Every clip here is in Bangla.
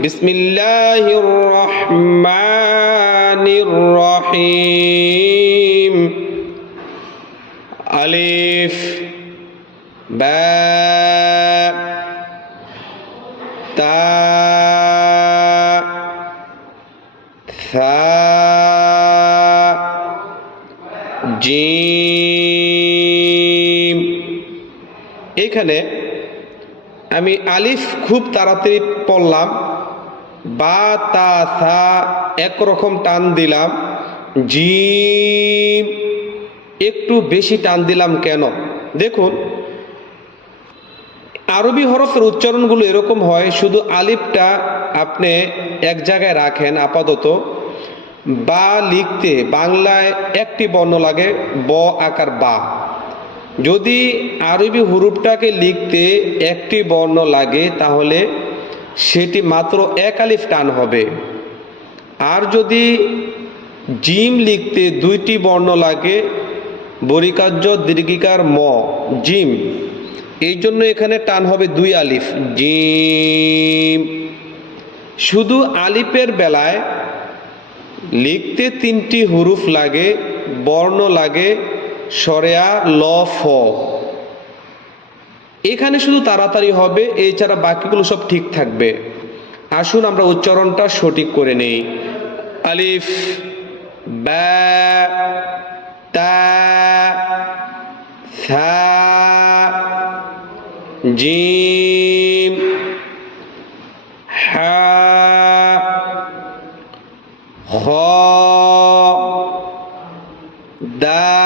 بسم الله الرحمن الرحيم ألف باء تاء ثاء জিম এখানে আমি আলিফ খুব তাড়াতাড়ি পড়লাম বা তা সা একরকম টান দিলাম। জিম। একটু বেশি টান দিলাম কেন? দেখুন, আরবি হরফের উচ্চারণগুলো এরকম হয়, শুধু আলিফটা আপনি এক জায়গায় রাখেন আপাতত। বা লিখতে বাংলায় একটি বর্ণ লাগে, ব আকার বা। যদি আরবি হুরুপটাকে লিখতে একটি বর্ণ লাগে, তাহলে সেটি মাত্র এক আলিফ টান হবে। আর যদি জিম লিখতে দুইটি বর্ণ লাগে, বরিকার্য, দীর্ঘিকার, ম, জিম, এই জন্য এখানে টান হবে দুই আলিফ, জিম। শুধু আলিফের বেলায় লিখতে তিনটি হুরুফ লাগে, বর্ণ লাগে, সরেয়া, ল, ফ। এখানে শুধু তাড়াতাড়ি হবে এছাড়া বাকিগুলো সব ঠিক থাকবে। আসুন আমরা উচ্চারণটা সঠিক করে নেই। আলিফ জিম, হা খ দাল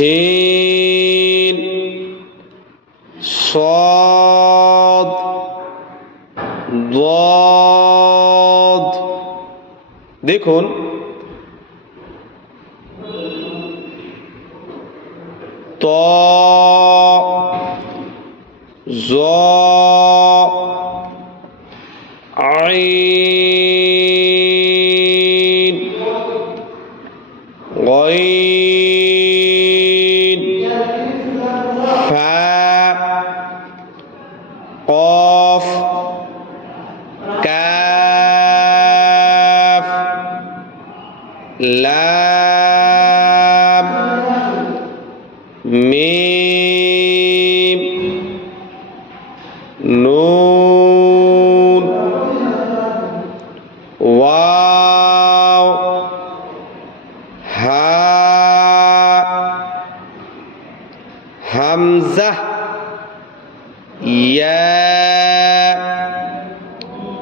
শিন صاد ضاد দেখুন ত জ আইন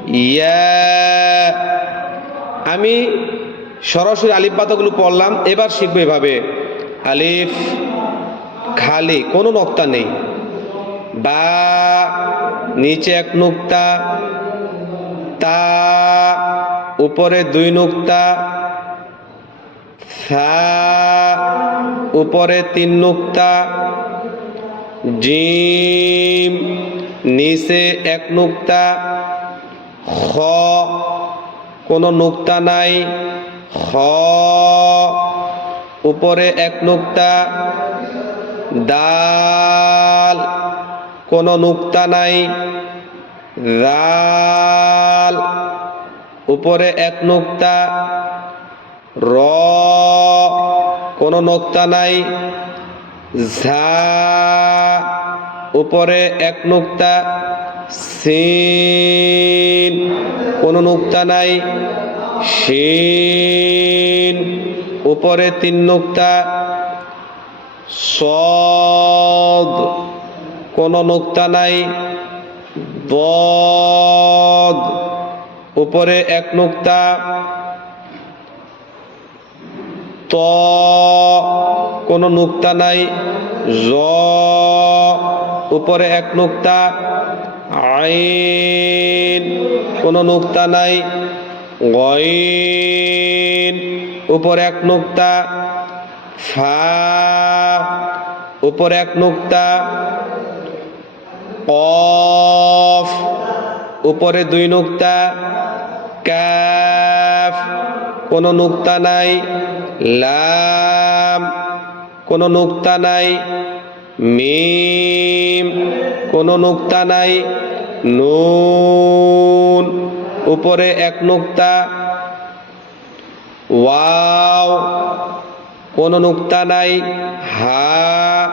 ইয়া আমি সরাসরি আলিফ পাতাগুলো পড়লাম, এবার শিখব এভাবে। আলিফ, খালি, কোনো নক্তা নেই। বা, নিচে এক নুক্তা, তা, উপরে দুই নুক্তা সা উপরে তিন নুক্তা, জিম নিচে এক নুক্তা, খ, কোনো নুক্তা নাই, খ, উপরে এক নুক্তা, দাল, কোনো নুক্তা নাই রাল উপরে এক নুক্তা, র, কোনো নুক্তা নাই, ঝা উপরে এক নুক্তা, সিন। কোনো নুক্তা নাই, শিন। উপরে তিন নুক্তা, সদ। কোনো নুক্তা নাই, বদ। উপরে এক নুক্তা, ত। কোনো নুক্তা নাই, জ। উপরে এক নুক্তা, আইন, কোনো নুক্তা নাই, গইন, উপরে এক নুক্তা, ফা, উপরে এক নুক্তা, কফ, উপরে দুই নুক্তা কাফ কোনো নুক্তা নাই, লাম, কোনো নুক্তা নাই মিম। কোনো নুক্তা নাই। নুন। উপরে এক নুক্তা। ওয়াও। কোনো নুক্তা নাই। হা।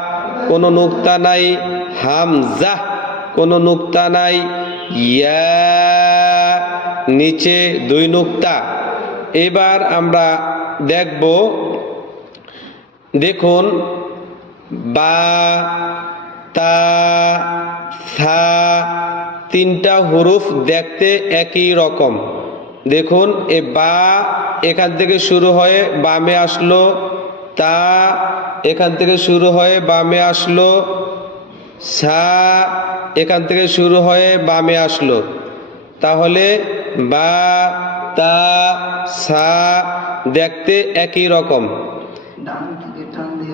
কোনো নুক্তা নাই। হামজা। কোনো নুক্তা নাই। ইয়া। নিচে দুই নুক্তা। এবার আমরা দেখব, দেখুন বা তা থা তিনটা হরুফ দেখতে একই রকম। দেখুন এ বা এখান থেকে শুরু হয়ে বামে আসলো তা এখান থেকে শুরু হয়ে বামে আসলো সা এখান থেকে শুরু হয়ে বামে আসলো। তাহলে বা তা সা দেখতে একই রকম।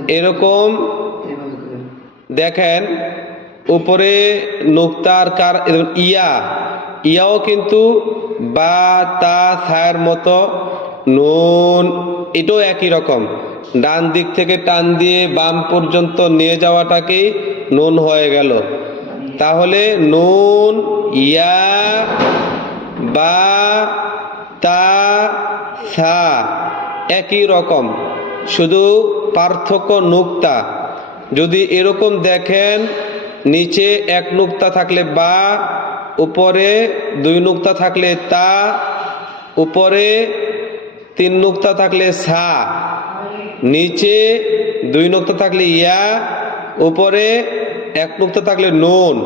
এরকম দেখেন, উপরে নুক্তার কার ইয়া। ইয়াও কিন্তু বা, তা থায়ের মতো নুন, এটাও একই রকম। ডান দিক থেকে টান দিয়ে বাম পর্যন্ত নিয়ে যাওয়াটাকেই নুন হয়ে গেল। তাহলে নুন, ইয়া, বা, তা, সা, একই রকম। শুধু পার্থক্য নুক্তা। যদি এরকম দেখেন, নিচে এক নুক্তা থাকলে বা, উপরে দুই নুক্তা থাকলে তা, উপরে তিন নুক্তা থাকলে সা, নিচে দুই নুক্তা থাকলে ইয়া, উপরে এক নুক্তা থাকলে নুন।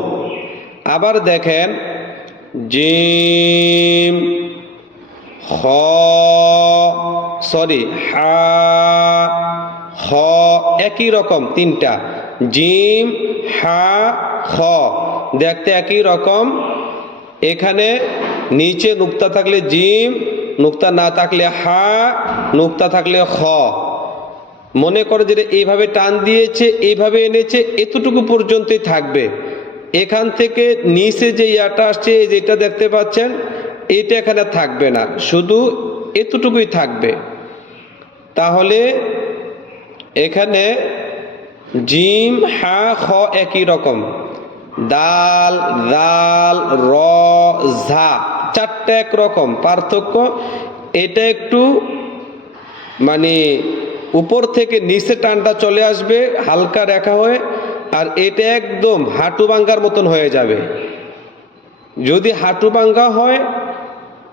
আবার দেখেন, জিম, খ, সরি, হা খ একই রকম, তিনটা। জিম, হা, খ। দেখতে একই রকম। এখানে নিচে নুক্তা থাকলে জিম, নুক্তা না থাকলে হা, নুক্তা থাকলে খ। মনে করে যে এইভাবে টান দিয়েছে, এইভাবে এনেছে, এতটুকু পর্যন্তই থাকবে। এখান থেকে নিচে যে ইয়াটা আসছে যেটা দেখতে পাচ্ছেন, এটা এখানে থাকবে না। শুধু এতটুকুই থাকবে। তাহলে এখানে জিম, হা, খ একই রকম। দাল দাল র, ঝা, চারটা একরকম পার্থক্য, এটা একটু মানে উপর থেকে নিচে টানটা চলে আসবে, হালকা রেখা হয়ে, আর এটা একদম হাঁটু ভাঙ্গার মতন হয়ে যাবে। যদি হাঁটু ভাঙ্গা হয়,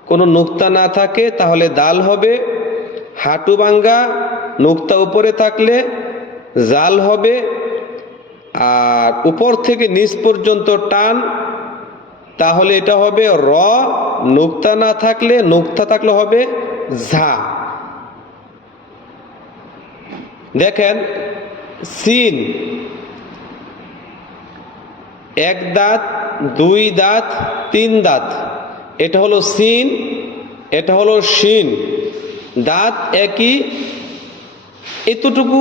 কোনো নুক্তা না থাকে, তাহলে দাল হবে। হাঁটু ভাঙ্গা নুক্তা উপরে থাকলে জাল হবে, আর উপর থেকে নিচ পর্যন্ত টান, তাহলে এটা হবে র, নুক্তা না থাকলে, নুক্তা থাকলে হবে ঝা। দেখেন, সিন, এক দাঁত, দুই দাঁত, তিন দাঁত। এটা হলো সিন, এটা হলো শিন। দাঁত একই এতটুকু,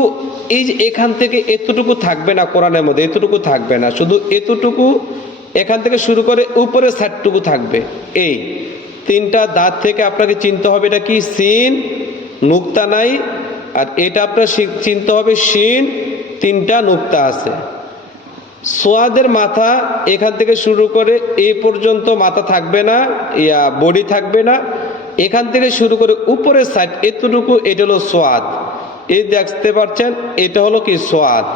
এই যে এখান থেকে এতটুকু থাকবে না কোরআনের মধ্যে, এতটুকু থাকবে না। শুধু এতটুকু, এখান থেকে শুরু করে উপরে সাইডটুকু থাকবে। এই তিনটা দাঁত থেকে আপনাকে চিনতে হবে এটা কি সিন, নুক্তা নাই, আর এটা আপনার চিনতে হবে শিন, তিনটা নুক্তা আছে। সোয়াদের মাথা এখান থেকে শুরু করে এই পর্যন্ত মাথা থাকবে না, ইয়া বডি থাকবে না। এখান থেকে শুরু করে উপরের সাইড এতটুকু, এটা হলো সোয়াদ। এই দেখতে পাচ্ছেন, এটা হলো কি সোয়াদ।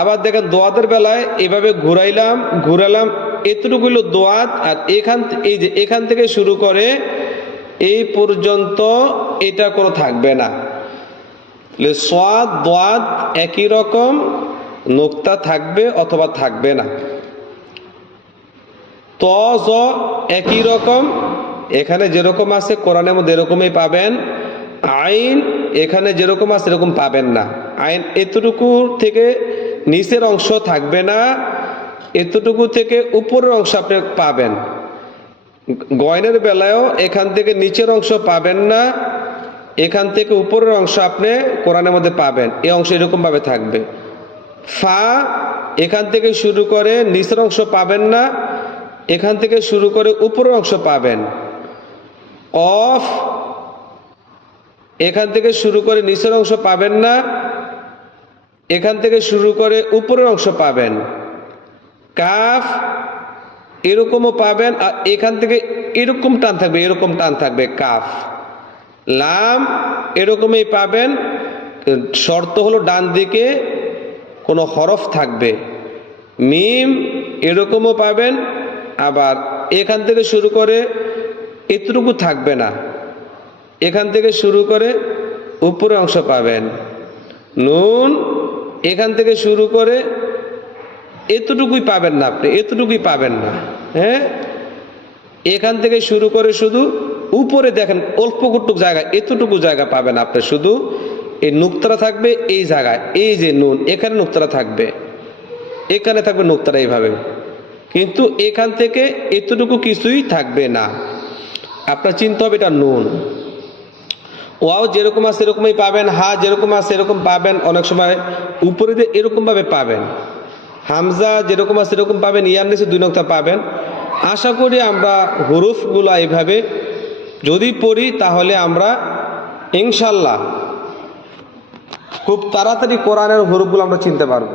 আবার দেখেন দোয়াতের বেলায় এভাবে ঘুরাইলাম, ঘুরালাম এতটুকু হলো দোয়াত আর এখান এই যে এখান থেকে শুরু করে এই পর্যন্ত এটা কোনো থাকবে না। সোয়াদ দোয়াত একই রকম, নোক্তা থাকবে অথবা থাকবে না। ত জ একই রকম, এখানে যেরকম আছে, কোরআনের মধ্যে এরকমই পাবেন। আইন এখানে যেরকম আছে এরকম পাবেন না। আইন এতটুকু থেকে নিচের অংশ থাকবে না, এতটুকু থেকে উপরের অংশ আপনি পাবেন। গয়নের বেলায়ও এখান থেকে নিচের অংশ পাবেন না, এখান থেকে উপরের অংশ আপনি কোরআনের মধ্যে পাবেন। এই অংশ এরকম ভাবে থাকবে। ফা এখান থেকে শুরু করে নিচের অংশ পাবেন না, এখান থেকে শুরু করে উপরের অংশ পাবেন। অফ এখান থেকে শুরু করে নিচের অংশ পাবেন না, এখান থেকে শুরু করে উপরের অংশ পাবেন। কাফ এরকমও পাবেন, আর এখান থেকে এরকম টান থাকবে, এরকম টান থাকবে কাফ। লাম এরকমই পাবেন, শর্ত হলো ডান দিকে কোনো হরফ থাকবে। মিম এরকমও পাবেন, আবার এখান থেকে শুরু করে এতটুকু থাকবে না। এখান থেকে শুরু করে উপরে অংশ পাবেন। নুন এখান থেকে শুরু করে এতটুকুই পাবেন না আপনি, এতটুকুই পাবেন না হ্যাঁ? এখান থেকে শুরু করে শুধু উপরে দেখেন, অল্প কুটুক জায়গা, এতটুকু জায়গা পাবেন আপনি শুধু। এই নুক্তারা থাকবে এই জায়গায়, এই যে নুন, এখানে নুক্তারা থাকবে, এখানে থাকবে নুক্তারা এইভাবে। কিন্তু এখান থেকে এতটুকু কিছুই থাকবে না। আপনার চিন্তা হবে এটা নুন। ওয়াও যেরকম আছে এরকমই পাবেন, হা যেরকম আছে এরকম পাবেন, অনেক সময় উপরে দিয়ে এরকমভাবে পাবেন। হামজা যেরকম আছে এরকম পাবেন, ইয়ার নিচে দুই নক্তা পাবেন। আশা করি আমরা হরুফগুলো এইভাবে যদি পড়ি তাহলে আমরা ইনশাল্লাহ খুব তাড়াতাড়ি কোরআনের হরুফগুলো আমরা চিনতে পারব।